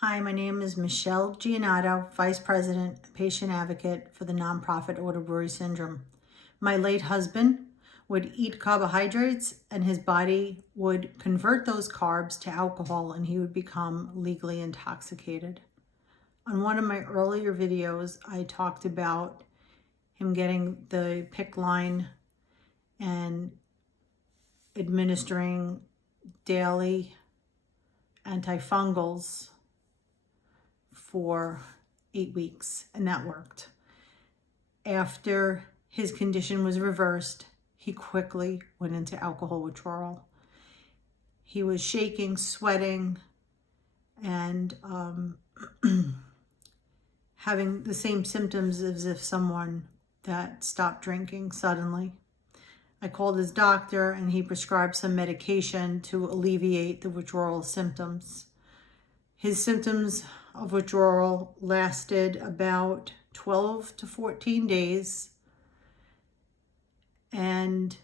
Hi, my name is Michelle Giannato, Vice President, Patient Advocate for the nonprofit auto-brewery syndrome. My late husband would eat carbohydrates and his body would convert those carbs to alcohol and he would become legally intoxicated. On one of my earlier videos, I talked about him getting the PICC line and administering daily antifungals for 8 weeks, and that worked. After his condition was reversed, he quickly went into alcohol withdrawal. He was shaking, sweating, and having the same symptoms as if someone that stopped drinking suddenly. I called his doctor and he prescribed some medication to alleviate the withdrawal symptoms. His symptoms of withdrawal lasted about 12 to 14 days. And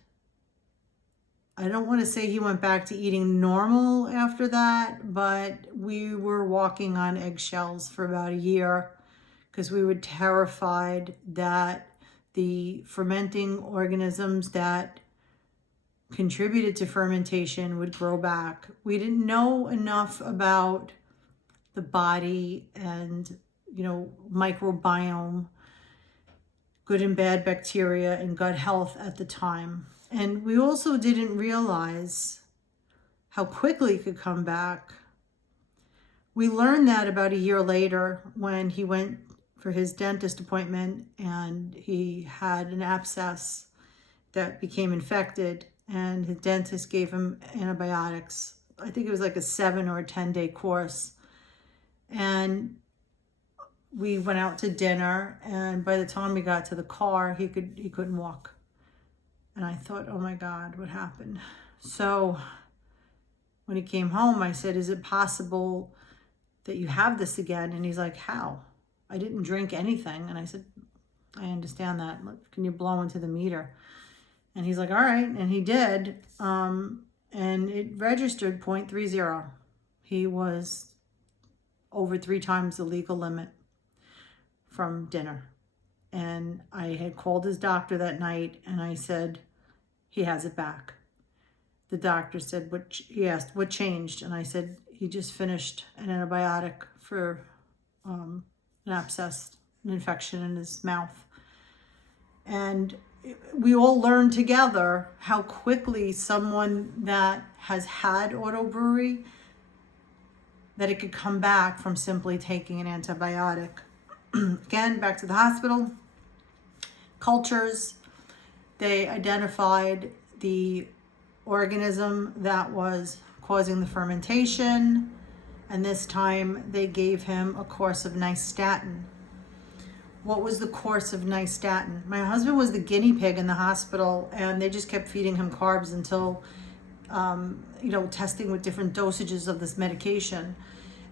I don't want to say he went back to eating normal after that, but we were walking on eggshells for about a year because we were terrified that the fermenting organisms that contributed to fermentation would grow back. We didn't know enough about the body and, microbiome, good and bad bacteria and gut health at the time. And we also didn't realize how quickly it could come back. We learned that about a year later when he went for his dentist appointment and he had an abscess that became infected and his dentist gave him antibiotics. I think it was like a 7 or a 10-day course. And we went out to dinner, and by the time we got to the car, he couldn't walk. And I thought, oh my God, what happened? So when he came home, I said, is it possible that you have this again? And he's like, how? I didn't drink anything. And I said, I understand that. Can you blow into the meter? And he's like, all right. And he did. And it registered 0.30. He was over 3 times the legal limit from dinner. And I had called his doctor that night and I said, he has it back. The doctor said, he asked, what changed? And I said, he just finished an antibiotic for an abscess, an infection in his mouth. And we all learned together how quickly someone that has had auto-brewery, that it could come back from simply taking an antibiotic. Again, back to the hospital. Cultures, they identified the organism that was causing the fermentation, and this time they gave him a course of nystatin. What was the course of nystatin? My husband was the guinea pig in the hospital, and they just kept feeding him carbs until testing with different dosages of this medication.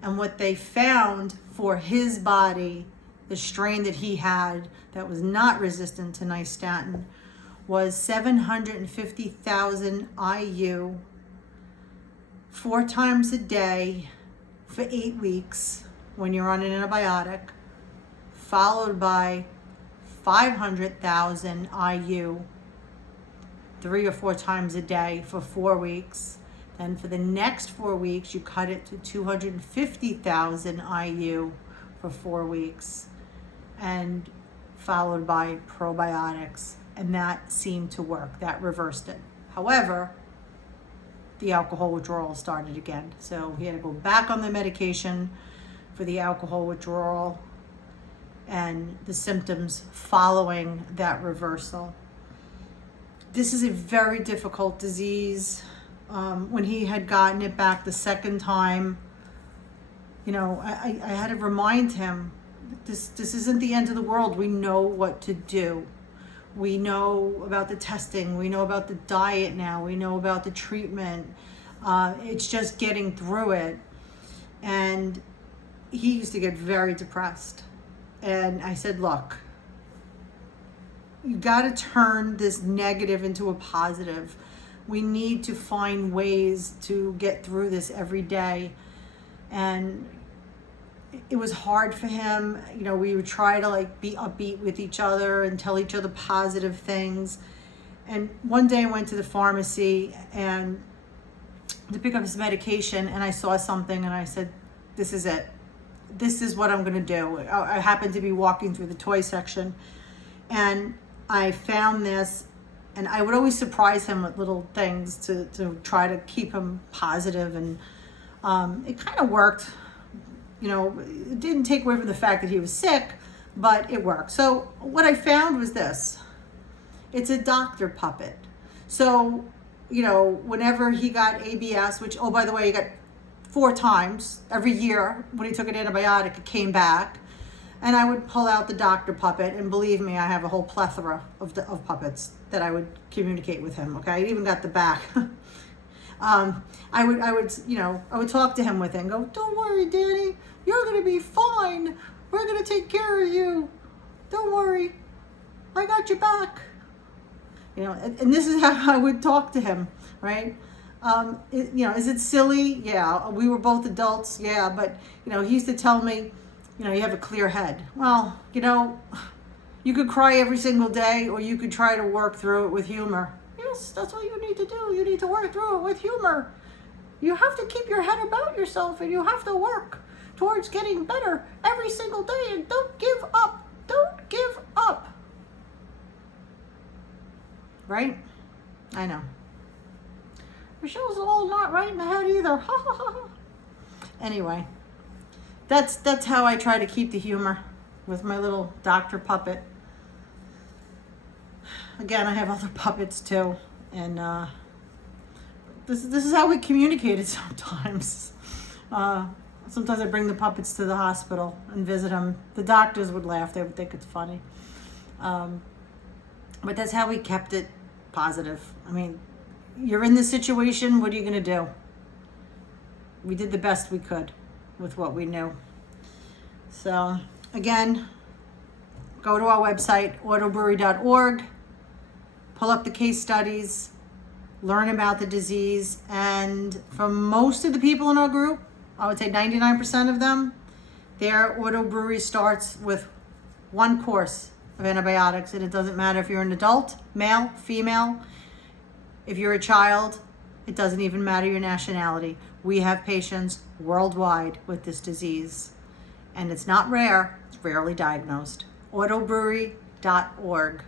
And what they found for his body, the strain that he had that was not resistant to nystatin, was 750,000 IU 4 times a day for 8 weeks when you're on an antibiotic, followed by 500,000 IU 3 or 4 times a day for 4 weeks. Then for the next 4 weeks, you cut it to 250,000 IU for 4 weeks, and followed by probiotics. And that seemed to work. That reversed it. However, the alcohol withdrawal started again. So he had to go back on the medication for the alcohol withdrawal and the symptoms following that reversal. This is a very difficult disease. When he had gotten it back the second time, I had to remind him, this isn't the end of the world. We know what to do. We know about the testing. We know about the diet now. We know about the treatment. It's just getting through it. And he used to get very depressed. And I said, look, you got to turn this negative into a positive. We need to find ways to get through this every day. And it was hard for him. You know, we would try to like be upbeat with each other and tell each other positive things. And one day I went to the pharmacy and to pick up his medication, and I saw something and I said, this is it. This is what I'm going to do. I happened to be walking through the toy section and I found this, and I would always surprise him with little things to try to keep him positive, and it kind of worked. You know, it didn't take away from the fact that he was sick, but it worked. So what I found was this. It's a doctor puppet. So, you know, whenever he got ABS, which, oh, by the way, he got 4 times every year when he took an antibiotic, it came back. And I would pull out the doctor puppet, and believe me, I have a whole plethora of puppets that I would communicate with him. Okay, I even got the back. I would talk to him with it and go, "Don't worry, Danny, you're gonna be fine. We're gonna take care of you. Don't worry, I got your back." You know, and this is how I would talk to him, right? You know, is it silly? Yeah, we were both adults. Yeah, but you know, he used to tell me, you know, you have a clear head. Well, you know, you could cry every single day, or you could try to work through it with humor. Yes, that's what you need to do. You need to work through it with humor. You have to keep your head about yourself, and you have to work towards getting better every single day, and don't give up. Don't give up. Right? I know. Michelle's all not right in the head either. Anyway, that's how I try to keep the humor with my little doctor puppet. Again, I have other puppets too, and this is how we communicated sometimes. Sometimes I bring the puppets to the hospital and visit them. The doctors would laugh; they would think it's funny. But that's how we kept it positive. I mean, you're in this situation, what are you going to do? We did the best we could with what we knew. So, again, go to our website, auto-brewery.org, pull up the case studies, learn about the disease, and for most of the people in our group, I would say 99% of them, their auto-brewery starts with 1 course of antibiotics, and it doesn't matter if you're an adult, male, female, if you're a child, it doesn't even matter your nationality. We have patients worldwide with this disease, and it's not rare, it's rarely diagnosed. Autobrewery.org.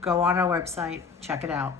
Go on our website, check it out.